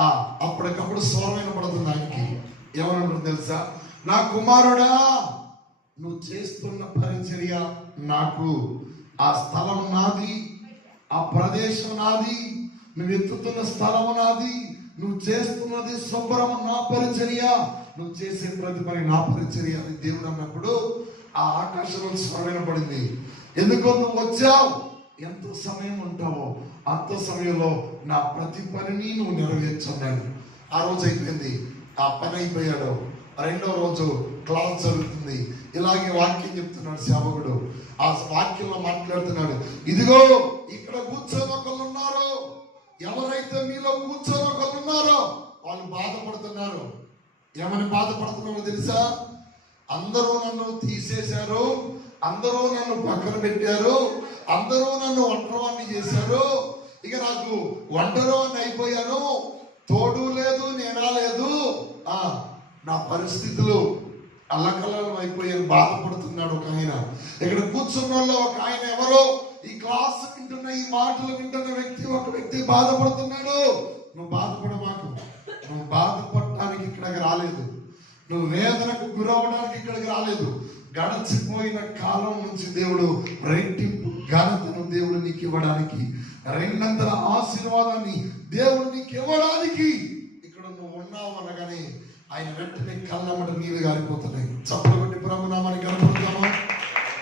అప్పటికప్పుడు స్వరం వినపడుతుంది ఆయనకి. ఏమనుకుంటుంది తెలుసా? నా కుమారుడా నువ్వు చేస్తున్న పరిచర్య నాకు. ఆ స్థలం నాది ఆ ప్రదేశం నాది నువ్వు ఎత్తుతున్న స్థలము నాది నువ్వు చేస్తున్నది శుభ్రము నా పరిచర్య నువ్వు చేసే ప్రతి పని నా పరిచర్య అని దేవుడు అన్నప్పుడు ఆ ఆకాశంలో స్వరం వినపడింది. ఎందుకో నువ్వు వచ్చావు? ఎంతో సమయం ఉంటావో. అంత సమయంలో నా ప్రతి పనిని నువ్వు నెరవేర్చున్నాడు ఆ రోజు అయిపోయింది. ఆ పని అయిపోయాడు. రెండో రోజు క్లాస్ జరుగుతుంది. ఇలాగే వాక్యం చెప్తున్నాడు సేవకుడు ఆ వాక్యంలో మాట్లాడుతున్నాడు. ఇదిగో ఇక్కడ కూర్చొని ఒకళ్ళు ఉన్నారు. ఎవరైతే మీలో కూర్చొని ఒకళ్ళు ఉన్నారో వాళ్ళు బాధపడుతున్నారు. ఏమని బాధపడుతున్నారో తెలుసా? అందరూ నన్ను తీసేశారు. అందరూ నన్ను పక్కన పెట్టారు. అందరూ నన్ను ఒంటరివాణ్ణి చేశారు. ఇక నాకు ఒంటరివాణ్ణి అయిపోయాను తోడు లేదు నేనా లేదు. ఆ నా పరిస్థితులు అల్లకల్లం అయిపోయాను బాధపడుతున్నాడు ఒక ఆయన. ఇక్కడ కూర్చున్న వాళ్ళు ఒక ఆయన ఎవరో ఈ క్లాస్ వింటున్న ఈ మాటలు వింటున్న వ్యక్తి ఒక వ్యక్తి బాధపడుతున్నాడు. నువ్వు బాధపడమాకు. నువ్వు బాధపడటానికి ఇక్కడికి రాలేదు. నువ్వు వేదనకు గురవడానికి ఇక్కడికి రాలేదు. గడచిపోయిన కాలం నుంచి దేవుడు రెట్టింపు ఘనతను దేవుడు నీకు ఇవ్వడానికి రెండంతల ఆశీర్వాదాన్ని దేవుడు నీకు ఇవ్వడానికి ఇక్కడ నువ్వు ఉన్నావు అనగానే ఆయన వెంటనే కళ్ళమ్మట నీళ్ళు గారిపోతున్నాయి. చప్పు